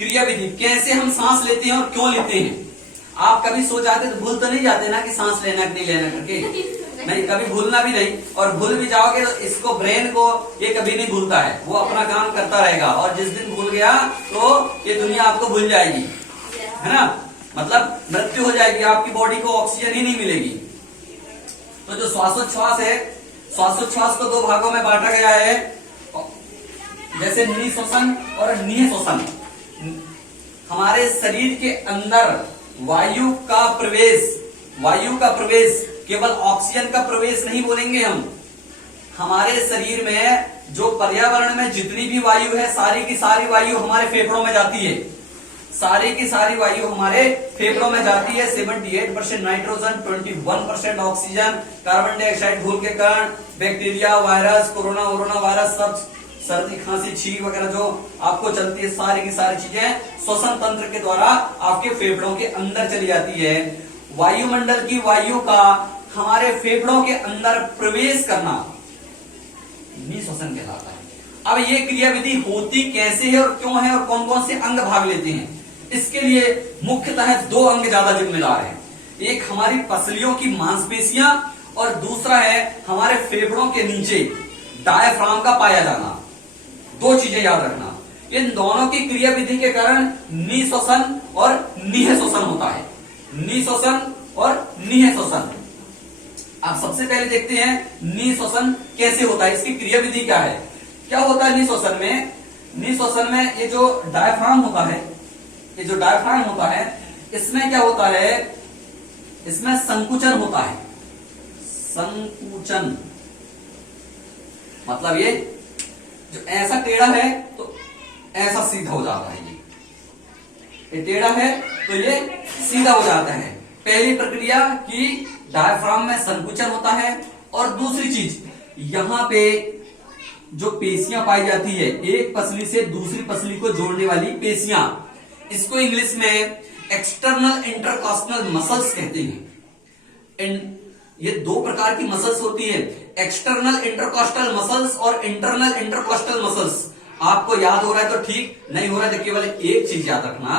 क्रिया विधि, कैसे हम सांस लेते हैं और क्यों लेते हैं। आप कभी सो जाते तो भूल तो नहीं जाते ना कि सांस लेना कि नहीं लेना करके, नहीं कभी भूलना भी नहीं, और भूल भी जाओगे तो इसको ब्रेन को ये कभी नहीं भूलता है, वो अपना काम करता रहेगा, और जिस दिन भूल गया तो ये दुनिया आपको भूल जाएगी, है ना, मतलब मृत्यु हो जाएगी, आपकी बॉडी को ऑक्सीजन ही नहीं मिलेगी। तो जो श्वासोच्छ्वास है, श्वासोच्छ्वास को दो भागों में बांटा गया है, जैसे निःश्वसन और निःश्वसन। हमारे शरीर के अंदर वायु का प्रवेश केवल ऑक्सीजन का प्रवेश नहीं बोलेंगे हम। हमारे शरीर में जो पर्यावरण में जितनी भी वायु है, सारी की सारी वायु हमारे फेफड़ों में जाती है, सारी की सारी वायु हमारे फेफड़ों में जाती है। 78% नाइट्रोजन, 21% ऑक्सीजन, कार्बन डाइऑक्साइड धूल के कारण, बैक्टीरिया, वायरस, कोरोना वायरस, सब सर्दी खांसी छींक वगैरह जो आपको चलती है, सारी की सारी चीजें श्वसन तंत्र के द्वारा आपके फेफड़ों के अंदर चली जाती है। वायुमंडल की वायु का हमारे फेफड़ों के अंदर प्रवेश करना निःश्वसन कहलाता है। अब ये क्रिया विधि होती कैसे है और क्यों है और कौन कौन से अंग भाग लेते हैं, इसके लिए मुख्यतः दो अंग ज्यादा जिम्मेदार हैं। एक हमारी पसलियों की मांसपेशियां और दूसरा है हमारे फेफड़ों के नीचे डायफ्राम का पाया जाना। दो चीजें याद रखना, इन दोनों की क्रिया विधि के कारण निःश्वसन और निःश्वसन होता है, निःश्वसन और निःश्वसन। आप सबसे पहले देखते हैं निःश्वसन कैसे होता है, इसकी क्रिया विधि क्या है। क्या होता है निःश्वसन में? निःश्वसन में ये जो डायफ्राम होता है, ये जो डायफ्राम होता है, इसमें क्या होता है, इसमें संकुचन होता है। संकुचन मतलब ये जो ऐसा टेढ़ा है तो ऐसा सीधा हो जाता है, ये टेढ़ा है तो ये सीधा हो जाता है। पहली प्रक्रिया की डायफ्राम में संकुचन होता है, और दूसरी चीज यहां पे जो पेशियां पाई जाती है, एक पसली से दूसरी पसली को जोड़ने वाली पेशियां, इसको इंग्लिश में एक्सटर्नल इंटरकॉस्टल मसल्स कहते हैं। ये दो प्रकार की मसल्स होती है, एक्सटर्नल इंटरकॉस्टल मसल्स और इंटरनल इंटरकॉस्टल मसल्स। आपको याद हो रहा है तो ठीक, नहीं हो रहा है तो केवल एक चीज याद रखना,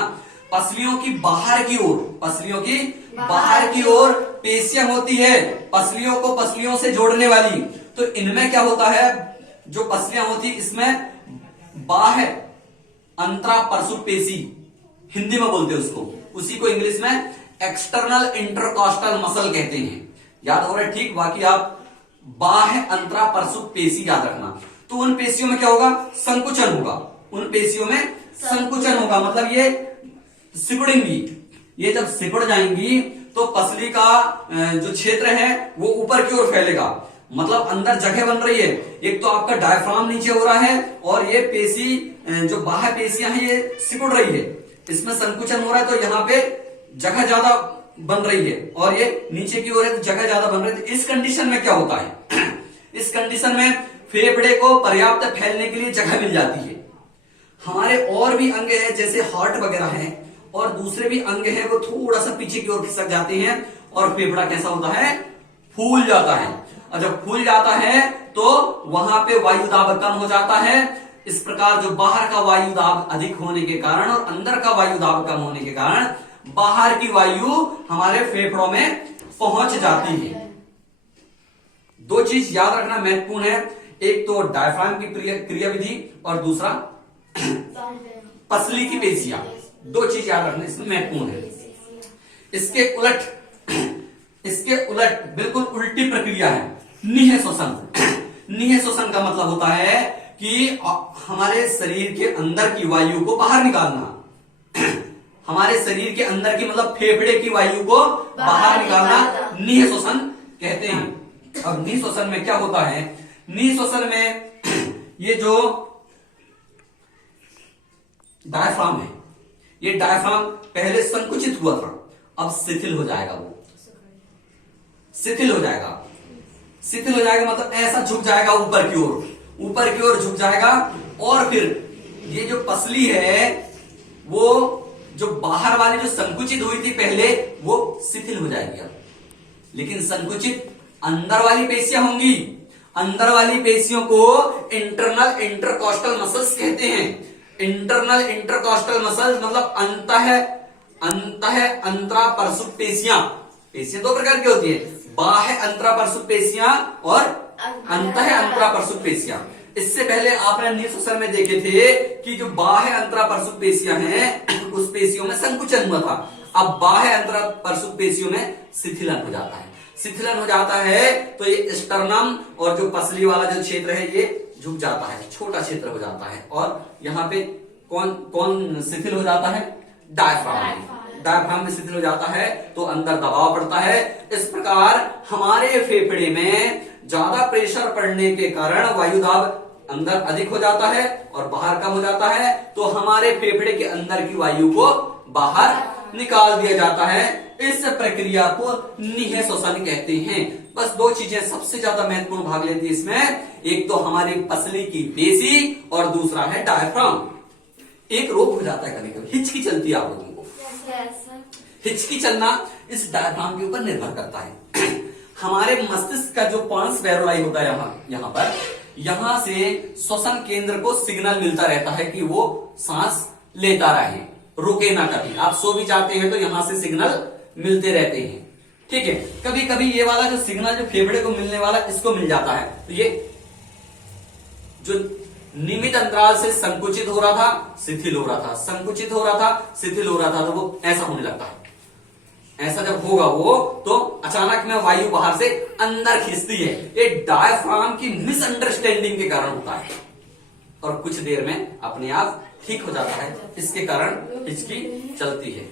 पसलियों की बाहर की ओर, पसलियों की बाहर की ओर पेशियां होती है, पसलियों को पसलियों से जोड़ने वाली। तो इनमें क्या होता है, जो पसलियां होती है इसमें बाह्य अंतरापरशु पेशी, हिंदी में बोलते हैं उसको, उसी को इंग्लिश में एक्सटर्नल इंटरकॉस्टल मसल कहते हैं। याद हो रहा है ठीक? बाकी आप बाह्य अंतरापरशु पेशी याद रखना। तो उन पेशियों में क्या होगा, संकुचन होगा, उन पेशियों में संकुचन होगा, मतलब ये सिकुड़ेंगी। ये जब सिकुड़ जाएंगी तो पसली का जो क्षेत्र है वो ऊपर की ओर फैलेगा, मतलब अंदर जगह बन रही है। एक तो आपका डायफ्राम नीचे हो रहा है और ये पेशी जो बाह्य पेशियां हैं ये सिकुड़ रही है, इसमें संकुचन हो रहा है तो यहाँ पे जगह ज्यादा बन रही है, और ये नीचे की ओर है तो जगह ज्यादा बन रही है। तो इस कंडीशन में क्या होता है, इस कंडीशन में फेफड़े को पर्याप्त फैलने के लिए जगह मिल जाती है। हमारे और भी अंग है जैसे हार्ट वगैरह है, और दूसरे भी अंग है वो थोड़ा सा पीछे की ओर खिसक जाते हैं, और फेफड़ा कैसा होता है, फूल जाता है। और जब फूल जाता है तो वहां पे वायु दाब कम हो जाता है। इस प्रकार जो बाहर का वायु दाब अधिक होने के कारण और अंदर का वायु दाब कम होने के कारण बाहर की वायु हमारे फेफड़ों में पहुंच जाती है। दो चीज याद रखना महत्वपूर्ण है, एक तो डायफ्राम की क्रिया विधि और दूसरा पसली की पेशियां। दो चीज याद रखना इसमें महत्वपूर्ण है। इसके उलट बिल्कुल उल्टी प्रक्रिया है निःश्वसन। निःश्वसन का मतलब होता है कि हमारे शरीर के अंदर की वायु को बाहर निकालना। हमारे शरीर के अंदर की मतलब फेफड़े की वायु को बाहर निकालना निःश्वसन कहते हैं। अब निःश्वसन में क्या होता है, निःश्वसन में ये जो डायफ्राम है, ये डायफ्राम पहले संकुचित हुआ था, अब शिथिल हो जाएगा, वो शिथिल हो जाएगा। शिथिल हो जाएगा मतलब ऐसा झुक जाएगा ऊपर की ओर, ऊपर की ओर झुक जाएगा, और फिर ये जो पसली है वो जो बाहर वाली जो संकुचित हुई थी पहले वो शिथिल हो जाएगी अब। लेकिन संकुचित अंदर वाली पेशियां होंगी, अंदर वाली पेशियों को इंटरनल इंटरकॉस्टल मसल्स कहते हैं। इंटरनल इंटरकॉस्टल मसल्स मतलब अंतः परसुप पेशियां। पेशियां दो प्रकार की होती है, बाह्य अंतरापरसुप पेशियां और अंतः अंतरापरसुप पेशियां। इससे पहले आपने निःश्वसन में देखे थे कि जो बाह्य अंतरापरसुप पेशियां हैं उस पेशियों में संकुचन हुआ था। अब बाह्य अंतरापरसुप पेशियों में शिथिलन हो जाता है। शिथिलन हो जाता है तो ये स्टर्नम और जो पसली वाला जो क्षेत्र है ये झुक जाता है, छोटा क्षेत्र हो जाता है। और यहाँ पे कौन शिथिल हो जाता है? डायफ्राम। डायफ्राम में शिथिल हो जाता है तो अंदर दबाव पड़ता है। इस प्रकार हमारे फेफड़े में ज्यादा प्रेशर पड़ने के कारण वायु दाब अंदर अधिक हो जाता है और बाहर कम हो जाता है, तो हमारे फेफड़े के अंदर की वायु को बाहर निकाल दिया जाता है। इस प्रक्रिया को निःश्वसन कहते हैं। बस दो चीजें सबसे ज्यादा महत्वपूर्ण भाग लेती है इसमें, एक तो हमारी पसली की पेशी और दूसरा है डायफ्राम। एक रोग हो जाता है कभी कभी, हिचकी चलती है आप लोगों को। हिचकी चलना इस डायफ्राम के ऊपर निर्भर करता है। हमारे मस्तिष्क का जो पांस वेरोलाई होता है यहाँ पर, यहां से श्वसन केंद्र को सिग्नल मिलता रहता है कि वो सांस लेता रहे, रुके ना कभी। आप सो भी जाते हैं तो यहां से सिग्नल मिलते रहते हैं, ठीक है। कभी कभी ये वाला जो सिग्नल जो फेफड़े को मिलने वाला इसको मिल जाता है, तो ये जो नियमित अंतराल से संकुचित हो रहा था, शिथिल हो रहा था, संकुचित हो रहा था, शिथिल हो रहा था, तो वो ऐसा होने लगता है। ऐसा जब होगा वो तो अचानक में वायु बाहर से अंदर खींचती है। ये डायफ्राम की मिसअंडरस्टैंडिंग के कारण होता है और कुछ देर में अपने आप ठीक हो जाता है। इसके कारण हिचकी चलती है।